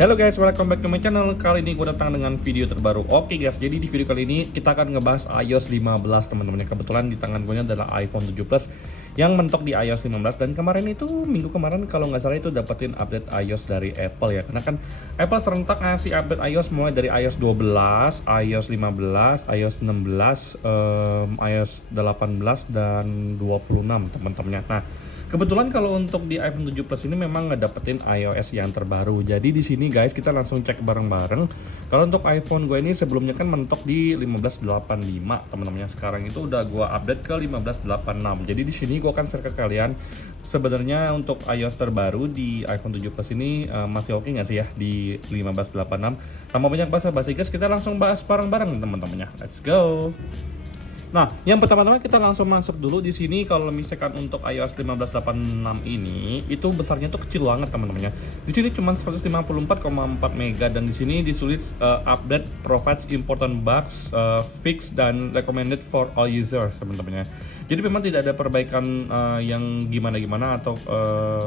Halo guys, welcome back to my channel. Kali ini gue datang dengan video terbaru. Oke guys, jadi di video kali ini kita akan ngebahas iOS 15 teman-teman. Kebetulan di tangan gue adalah iPhone 7 Plus yang mentok di iOS 15. Dan kemarin itu, minggu kemarin kalau nggak salah itu dapetin update iOS dari Apple ya. Karena kan Apple serentak ngasih update iOS mulai dari iOS 12, iOS 15, iOS 16, iOS 18, dan 26 teman-temannya. Nah, kebetulan kalau untuk di iPhone 7 Plus ini memang ngedapetin iOS yang terbaru. Jadi di sini guys kita langsung cek bareng-bareng. Kalau untuk iPhone gue ini sebelumnya kan mentok di 1585 teman-teman. Sekarang itu udah gue update ke 1586. Jadi di sini gue akan share ke kalian sebenarnya untuk iOS terbaru di iPhone 7 Plus ini masih oke nggak sih ya di 1586. Tanpa banyak basa-basi guys, kita langsung bahas bareng-bareng teman-temannya. Let's go. Nah, yang pertama-tama kita langsung masuk dulu di sini. Kalau misalkan untuk iOS 1586 ini itu besarnya tuh kecil banget teman-temannya. Di sini cuma 154,4 mega dan di sini ditulis update provides important bugs, fix dan recommended for all users teman-temannya. Jadi memang tidak ada perbaikan yang gimana-gimana atau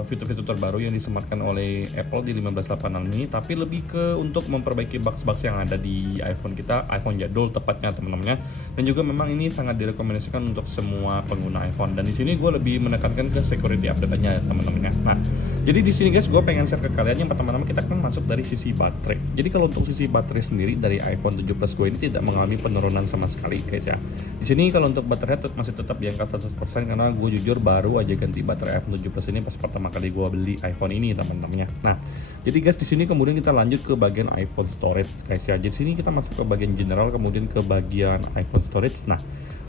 fitur-fitur terbaru yang disematkan oleh Apple di 1586 ini, tapi lebih ke untuk memperbaiki bugs-bugs yang ada di iPhone kita, iPhone jadul tepatnya teman-temannya. Dan juga memang ini sangat direkomendasikan untuk semua pengguna iPhone. Dan di sini gue lebih menekankan ke security update-nya teman-temannya. Nah, jadi di sini guys gue pengen share ke kalian yang pertama-tama kita kan masuk dari sisi baterai. Jadi kalau untuk sisi baterai sendiri dari iPhone 7 Plus gue ini tidak mengalami penurunan sama sekali guys ya. Di sini kalau untuk baterai masih tetap di angka 100% karena gue jujur baru aja ganti baterai iPhone 7 Plus ini pas pertama kali gue beli iPhone ini teman-temannya. Nah, jadi guys di sini kemudian kita lanjut ke bagian iPhone storage guys ya. Jadi di sini kita masuk ke bagian general kemudian ke bagian iPhone storage. Nah,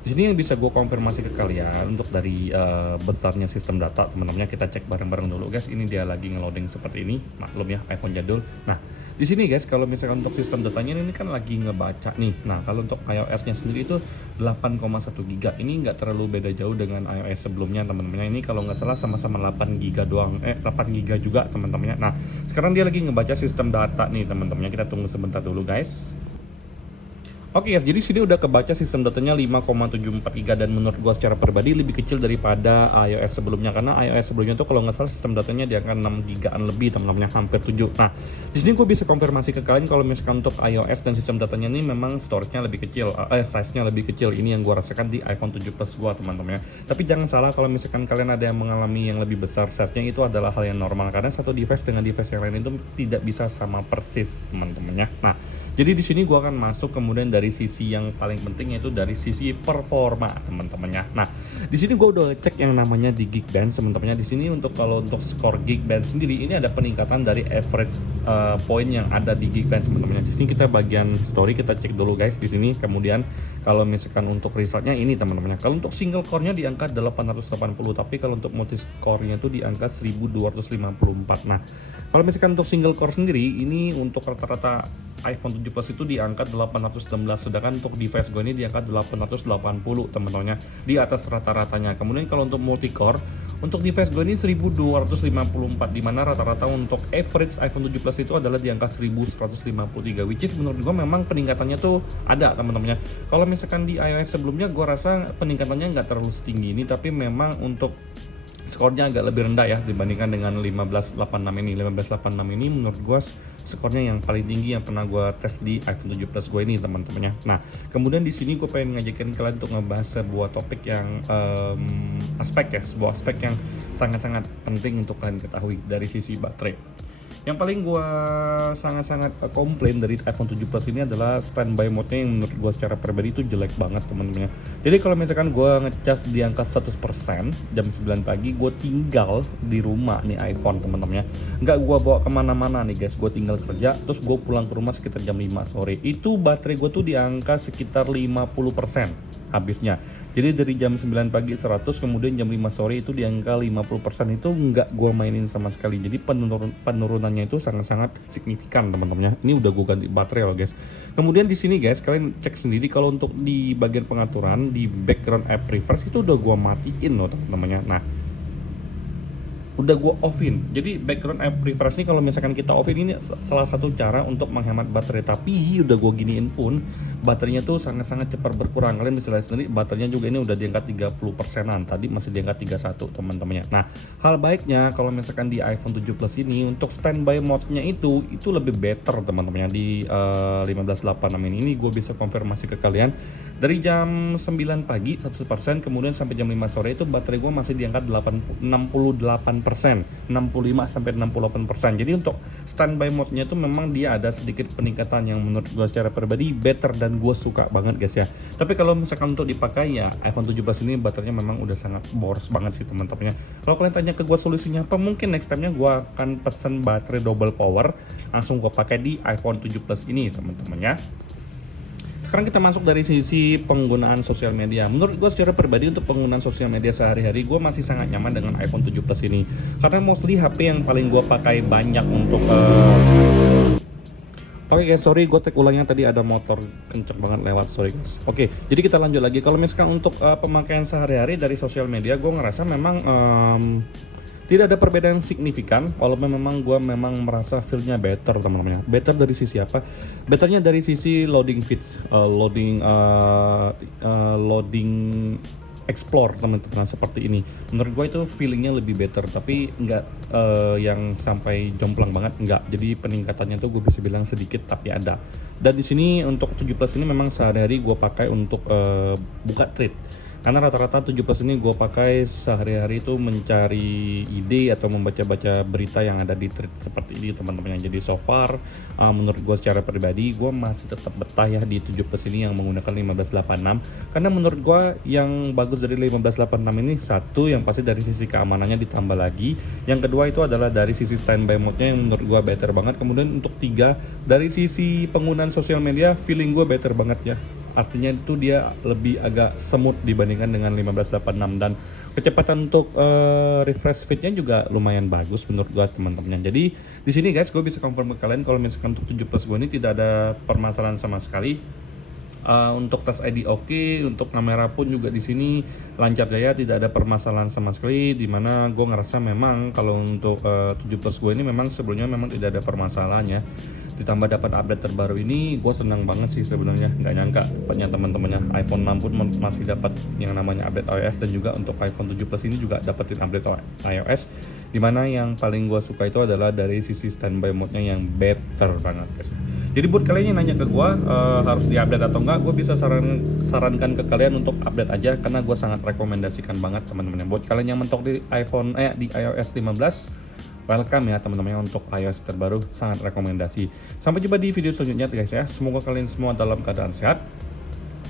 di sini yang bisa gue konfirmasi ke kalian untuk dari besarnya sistem data teman-temannya, kita cek bareng-bareng dulu guys. Ini dia lagi ngeloading seperti ini, maklum ya iPhone jadul. Nah, di sini guys kalau misalkan untuk sistem datanya ini kan lagi ngebaca nih. Nah, kalau untuk iOS-nya sendiri itu 8,1 GB. Ini nggak terlalu beda jauh dengan iOS sebelumnya teman-temannya. Ini kalau nggak salah sama-sama 8 GB doang, 8 GB juga teman-temannya. Nah, sekarang dia lagi ngebaca sistem data nih teman-temannya. Kita tunggu sebentar dulu guys. Oke guys, jadi sini udah kebaca sistem datanya 5,74 GB dan menurut gua secara pribadi lebih kecil daripada iOS sebelumnya, karena iOS sebelumnya tuh kalau nggak salah sistem datanya di angka 6 GB-an lebih teman-teman, hampir 7. Nah, di sini gua bisa konfirmasi ke kalian kalau misalkan untuk iOS dan sistem datanya ini memang storage-nya lebih kecil, size-nya lebih kecil. Ini yang gua rasakan di iPhone 7 Plus gua teman-teman ya. Tapi jangan salah kalau misalkan kalian ada yang mengalami yang lebih besar size-nya, itu adalah hal yang normal karena satu device dengan device yang lain itu tidak bisa sama persis teman-teman ya. Nah, jadi di sini gua akan masuk kemudian dari sisi yang paling penting yaitu dari sisi performa teman-temannya. Nah, di sini gua udah cek yang namanya di Geekbench teman-temannya. Di sini kalau untuk skor Geekbench sendiri ini ada peningkatan dari average point yang ada di Geekbench teman-temannya. Di sini kita bagian story kita cek dulu guys di sini. Kemudian kalau misalkan untuk resultnya ini teman-temannya. Kalau untuk single core-nya di angka 880, tapi kalau untuk multi score-nya itu di angka 1254. Nah, kalau misalkan untuk single core sendiri ini untuk rata-rata iPhone 7 Plus itu di angka 816, sedangkan untuk device gue ini di angka 880 teman-temannya, di atas rata-ratanya. Kemudian kalau untuk multi-core, untuk device gue ini 1254, dimana rata-rata untuk average iPhone 7 Plus itu adalah di angka 1153, which is menurut gue memang peningkatannya tuh ada teman-temannya. Kalau misalkan di iOS sebelumnya gue rasa peningkatannya nggak terlalu setinggi ini, tapi memang untuk skornya agak lebih rendah ya dibandingkan dengan 1586 ini. 1586 ini menurut gue skornya yang paling tinggi yang pernah gue tes di iPhone 7 Plus gue ini teman-temannya. Nah, kemudian di sini gue pengen ngajakin kalian untuk ngebahas sebuah topik yang sebuah aspek yang sangat-sangat penting untuk kalian ketahui dari sisi baterai. Yang paling gue sangat-sangat komplain dari iPhone 7 Plus ini adalah standby mode-nya yang menurut gue secara pribadi itu jelek banget teman-teman. Jadi kalau misalkan gue ngecas di angka 100% jam 9 pagi, gue tinggal di rumah nih iPhone teman-teman ya. Nggak gue bawa kemana-mana nih guys, gue tinggal kerja, terus gue pulang ke rumah sekitar jam 5 sore. Itu baterai gue tuh di angka sekitar 50% habisnya. Jadi dari jam 9 pagi 100, kemudian jam 5 sore itu di angka 50%, itu nggak gue mainin sama sekali. Jadi penurunannya itu sangat-sangat signifikan teman-temannya. Ini udah gue ganti baterai loh guys. Kemudian di sini guys kalian cek sendiri kalau untuk di bagian pengaturan di background app preference itu udah gue matiin loh teman-temannya. Nah, udah gue offin. Jadi background app refresh ini kalau misalkan kita offin, ini salah satu cara untuk menghemat baterai. Tapi udah gue giniin pun baterainya tuh sangat-sangat cepat berkurang. Kalian bisa lihat sendiri, baterainya juga ini udah di angka 30%-an. Tadi masih di angka 31 teman-temannya. Nah, hal baiknya kalau misalkan di iPhone 7 Plus ini untuk standby mode-nya itu lebih better teman-temannya di 1586 ini gue bisa konfirmasi ke kalian. Dari jam 9 pagi 100%, kemudian sampai jam 5 sore itu baterai gue masih di angka 68%, 65 sampai 68%. Jadi untuk standby mode-nya itu memang dia ada sedikit peningkatan yang menurut gue secara pribadi better dan gue suka banget guys ya. Tapi kalau misalkan untuk dipakai ya iPhone 7 Plus ini baterainya memang udah sangat boros banget sih teman-temannya. Kalau kalian tanya ke gue solusinya apa, mungkin next time-nya gue akan pesen baterai double power langsung gue pakai di iPhone 7 Plus ini teman-temannya. Sekarang kita masuk dari sisi penggunaan sosial media. Menurut gue secara pribadi untuk penggunaan sosial media sehari-hari gue masih sangat nyaman dengan iPhone 7 Plus ini. Karena mostly HP yang paling gue pakai banyak untuk Oke guys, sorry gue tag ulangnya, tadi ada motor kenceng banget lewat, sorry guys. Oke, jadi kita lanjut lagi. Kalau misalkan untuk pemakaian sehari-hari dari sosial media, gue ngerasa memang tidak ada perbedaan signifikan, walaupun memang gue merasa feel-nya better teman-teman. Better dari sisi apa? Betternya dari sisi loading feeds, loading explore teman-teman seperti ini. Menurut gue itu feelingnya lebih better, tapi nggak yang sampai jomplang banget, nggak. Jadi peningkatannya tuh gue bisa bilang sedikit tapi ada. Dan di sini untuk 7 Plus ini memang sehari-hari gue pakai untuk buka thread. Karena rata-rata 7 Plus ini gue pakai sehari-hari itu mencari ide atau membaca-baca berita yang ada di thread seperti ini teman-teman. Jadi so far menurut gue secara pribadi gue masih tetap betah ya di 7 Plus ini yang menggunakan 1586. Karena menurut gue yang bagus dari 1586 ini, satu yang pasti dari sisi keamanannya ditambah lagi. Yang kedua itu adalah dari sisi standby mode-nya yang menurut gue better banget. Kemudian untuk tiga, dari sisi penggunaan sosial media feeling gue better banget ya. Artinya itu dia lebih agak smooth dibandingkan dengan 1586, dan kecepatan untuk refresh feed-nya juga lumayan bagus menurut gua teman-teman. Jadi di sini guys, gue bisa confirm ke kalian kalau misalkan untuk 7 Plus gue ini tidak ada permasalahan sama sekali. Untuk Touch ID oke, untuk kamera pun juga di sini lancar jaya, tidak ada permasalahan sama sekali. Dimana gue ngerasa memang kalau untuk 7 Plus gue ini memang sebelumnya memang tidak ada permasalahannya. Ditambah dapat update terbaru ini, gue senang banget sih sebenarnya. Nggak nyangka tepatnya teman-temannya, iPhone 6 pun masih dapat yang namanya update iOS, dan juga untuk iPhone 7 Plus ini juga dapetin update iOS. Dimana yang paling gue suka itu adalah dari sisi standby mode-nya yang better banget guys. Jadi buat kalian yang nanya ke gue harus diupdate atau enggak, gue bisa sarankan ke kalian untuk update aja, karena gue sangat rekomendasikan banget teman-teman. Buat kalian yang mentok di di iOS 15, welcome ya teman-teman untuk iOS terbaru, sangat rekomendasi. Sampai jumpa di video selanjutnya guys ya. Semoga kalian semua dalam keadaan sehat.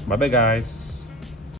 Bye bye guys.